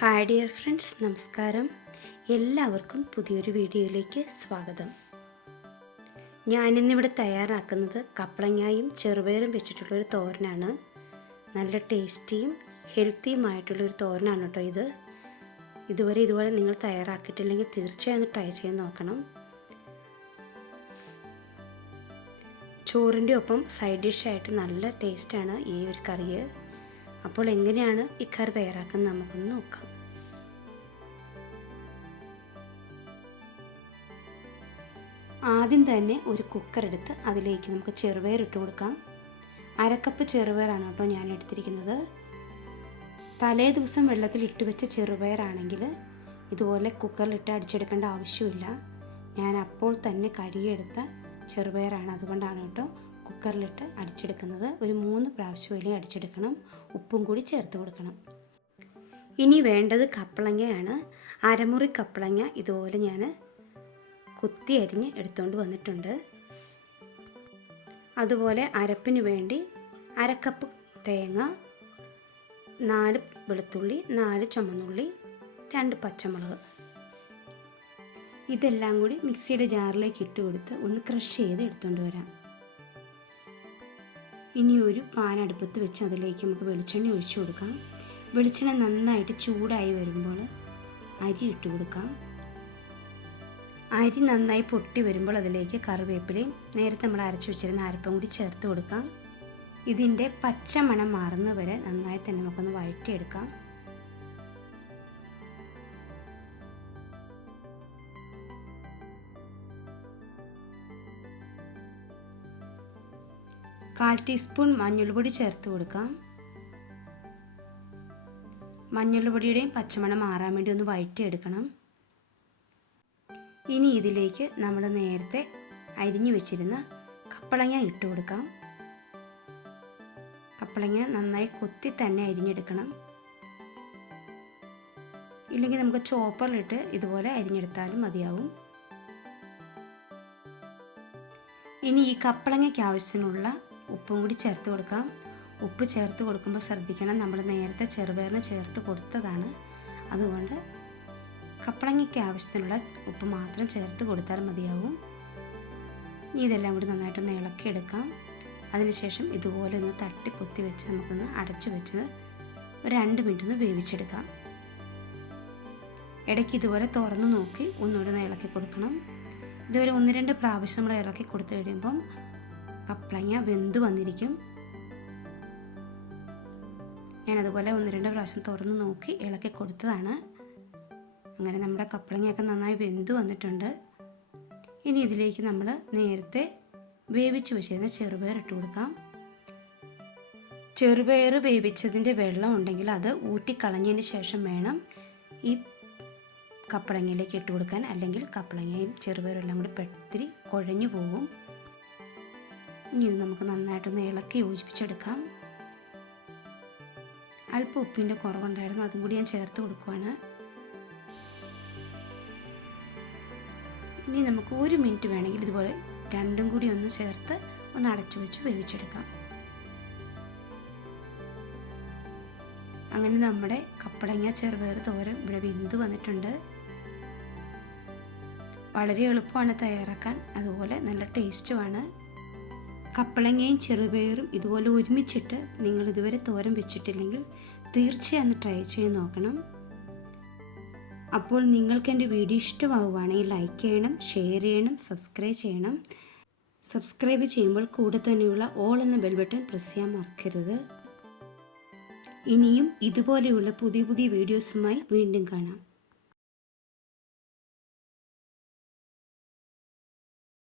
Hi dear friends നമസ്കാരം. എല്ലാവർക്കും പുതിയൊരു വീഡിയോയിലേക്ക് സ്വാഗതം. ഞാനിന്നിവിടെ തയ്യാറാക്കുന്നത് കപ്പളങ്ങായും ചെറുപയറും വെച്ചിട്ടുള്ളൊരു തോരനാണ്. നല്ല ടേസ്റ്റിയും ഹെൽത്തിയുമായിട്ടുള്ളൊരു തോരനാണ് കേട്ടോ ഇത്. ഇതുവരെ ഇതുപോലെ നിങ്ങൾ തയ്യാറാക്കിയിട്ടില്ലെങ്കിൽ തീർച്ചയായും ട്രൈ ചെയ്ത് നോക്കണം. ചോറിന്റെ ഒപ്പം സൈഡ് ഡിഷായിട്ട് നല്ല ടേസ്റ്റാണ് ഈ ഒരു കറി അപ്പോൾ എങ്ങനെയാണ് ഈ കറി തയ്യാറാക്കുന്നത് നമുക്കൊന്ന് നോക്കാം. ആദ്യം തന്നെ ഒരു കുക്കർ എടുത്ത് അതിലേക്ക് നമുക്ക് ചെറുപയർ ഇട്ട് കൊടുക്കാം. അരക്കപ്പ് ചെറുപയറാണ് കേട്ടോ ഞാൻ എടുത്തിരിക്കുന്നത്. തലേ ദിവസം വെള്ളത്തിൽ ഇട്ട് വെച്ച ചെറുപയറാണെങ്കിൽ ഇതുപോലെ കുക്കറിലിട്ട് അടിച്ചെടുക്കേണ്ട ആവശ്യമില്ല. ഞാൻ അപ്പോൾ തന്നെ കഴുകിയെടുത്ത ചെറുപയറാണ് അതുകൊണ്ടാണ് കേട്ടോ കുക്കറിലിട്ട് അടിച്ചെടുക്കുന്നത്. ഒരു മൂന്ന് പ്രാവശ്യം വലിയ അടിച്ചെടുക്കണം. ഉപ്പും കൂടി ചേർത്ത് കൊടുക്കണം. ഇനി വേണ്ടത് കപ്പളങ്ങയാണ്. അരമുറി കപ്പളങ്ങ ഇതുപോലെ ഞാൻ കുത്തി അരിഞ്ഞ് എടുത്തുകൊണ്ട് വന്നിട്ടുണ്ട്. അതുപോലെ അരപ്പിന് വേണ്ടി അരക്കപ്പ് തേങ്ങ നാല് വെളുത്തുള്ളി നാല് ചുമന്നുള്ളി രണ്ട് പച്ചമുളക്. ഇതെല്ലാം കൂടി മിക്സിയുടെ ജാറിലേക്ക് ഇട്ട് കൊടുത്ത് ഒന്ന് ക്രഷ് ചെയ്ത് എടുത്തുകൊണ്ട് വരാം. ഇനി ഒരു പാൻ അടുപ്പത്ത് വെച്ച് അതിലേക്ക് നമുക്ക് വെളിച്ചെണ്ണ ഒഴിച്ചു കൊടുക്കാം. വെളിച്ചെണ്ണ നന്നായിട്ട് ചൂടായി വരുമ്പോൾ അരി ഇട്ട് കൊടുക്കാം. അരി നന്നായി പൊട്ടി വരുമ്പോൾ അതിലേക്ക് കറിവേപ്പിലയും നേരത്തെ നമ്മൾ അരച്ചു വെച്ചിരുന്ന അരപ്പും കൂടി ചേർത്ത് കൊടുക്കാം. ഇതിന്റെ പച്ചമണം മാറുന്ന വരെ നന്നായി തന്നെ നമുക്കൊന്ന് വഴറ്റിയെടുക്കാം. കാൽ ടീസ്പൂൺ മഞ്ഞൾപ്പൊടി ചേർത്ത് കൊടുക്കാം. മഞ്ഞൾപ്പൊടിയുടെയും പച്ചമണം മാറാൻ വേണ്ടി ഒന്ന് വഴറ്റിയെടുക്കണം. ഇനി ഇതിലേക്ക് നമ്മൾ നേരത്തെ അരിഞ്ഞു വെച്ചിരുന്ന കപ്പളങ്ങ ഇട്ട് കൊടുക്കാം. കപ്പളങ്ങ നന്നായി കൊത്തി തന്നെ അരിഞ്ഞെടുക്കണം. ഇല്ലെങ്കിൽ നമുക്ക് ചോപ്പറിലിട്ട് ഇതുപോലെ അരിഞ്ഞെടുത്താലും മതിയാവും. ഇനി ഈ കപ്പളങ്ങയ്ക്ക് ആവശ്യത്തിനുള്ള ഉപ്പും കൂടി ചേർത്ത് കൊടുക്കാം. ഉപ്പ് ചേർത്ത് കൊടുക്കുമ്പോൾ ശ്രദ്ധിക്കണം നമ്മൾ നേരത്തെ ചെറുപയറിന് ചേർത്ത് കൊടുത്തതാണ്. അതുകൊണ്ട് കപ്പളങ്ങയ്ക്ക് ആവശ്യത്തിനുള്ള ഉപ്പ് മാത്രം ചേർത്ത് കൊടുത്താൽ മതിയാവും. ഇനി ഇതെല്ലാം കൂടി നന്നായിട്ടൊന്ന് ഇളക്കിയെടുക്കാം. അതിനുശേഷം ഇതുപോലെ ഒന്ന് തട്ടി പൊത്തി വെച്ച് നമുക്കൊന്ന് അടച്ചു വെച്ച് ഒരു രണ്ട് മിനിറ്റ് ഒന്ന് വേവിച്ചെടുക്കാം. ഇടയ്ക്ക് ഇതുപോലെ തുറന്ന് നോക്കി ഒന്നുകൂടെ ഒന്ന് ഇളക്കി കൊടുക്കണം. ഇതുവരെ ഒന്ന് രണ്ട് പ്രാവശ്യം നമ്മൾ ഇളക്കി കൊടുത്തു കഴിയുമ്പം കപ്പളങ്ങ വെന്ത് വന്നിരിക്കും. ഞാനതുപോലെ ഒന്ന് രണ്ട് പ്രാവശ്യം തുറന്ന് നോക്കി ഇളക്കി കൊടുത്തതാണ്. അങ്ങനെ നമ്മുടെ കപ്പളങ്ങയൊക്കെ നന്നായി വെന്ത് വന്നിട്ടുണ്ട്. ഇനി ഇതിലേക്ക് നമ്മൾ നേരത്തെ വേവിച്ച് വെച്ചിരുന്ന ചെറുപയർ ഇട്ട് കൊടുക്കാം. ചെറുപയർ വേവിച്ചതിന്റെ വെള്ളം ഉണ്ടെങ്കിൽ അത് ഊറ്റിക്കളഞ്ഞതിന് ശേഷം വേണം ഈ കപ്പളങ്ങയിലേക്ക് ഇട്ട് കൊടുക്കാൻ. അല്ലെങ്കിൽ കപ്പളങ്ങയും ചെറുപയറും എല്ലാം കൂടി പെത്തിരി കുഴഞ്ഞു പോകും. ഇനി ഇത് നമുക്ക് നന്നായിട്ടൊന്ന് ഇളക്കി യോജിപ്പിച്ചെടുക്കാം. അല്പം ഉപ്പിന്റെ കുറവുണ്ടായിരുന്നു അതും കൂടി ഞാൻ ചേർത്ത് കൊടുക്കുവാണ്. ഇനി നമുക്ക് ഒരു മിനിറ്റ് വേണമെങ്കിൽ ഇതുപോലെ രണ്ടും കൂടി ഒന്ന് ചേർത്ത് ഒന്ന് അടച്ചു വെച്ച് വേവിച്ചെടുക്കാം. അങ്ങനെ നമ്മുടെ കപ്പടങ്ങ ചെറുപയർ തോരൻ ഇവിടെ വെന്ത് വന്നിട്ടുണ്ട്. വളരെ എളുപ്പമാണ് തയ്യാറാക്കാൻ. അതുപോലെ നല്ല ടേസ്റ്റുമാണ്. കപ്പളങ്ങയും ചെറുപയറും ഇതുപോലെ ഒരുമിച്ചിട്ട് നിങ്ങൾ ഇതുവരെ തോരൻ വെച്ചിട്ടില്ലെങ്കിൽ തീർച്ചയായും ട്രൈ ചെയ്ത് നോക്കണം. അപ്പോൾ നിങ്ങൾക്ക് എന്റെ വീഡിയോ ഇഷ്ടമാവുകയാണെങ്കിൽ ലൈക്ക് ചെയ്യണം ഷെയർ ചെയ്യണം സബ്സ്ക്രൈബ് ചെയ്യണം. സബ്സ്ക്രൈബ് ചെയ്യുമ്പോൾ കൂടെ തന്നെയുള്ള ഓൾ എന്ന ബെൽ ബട്ടൺ പ്രസ് ചെയ്യാൻ മറക്കരുത്. ഇനിയും ഇതുപോലെയുള്ള പുതിയ പുതിയ വീഡിയോസുമായി വീണ്ടും കാണാം.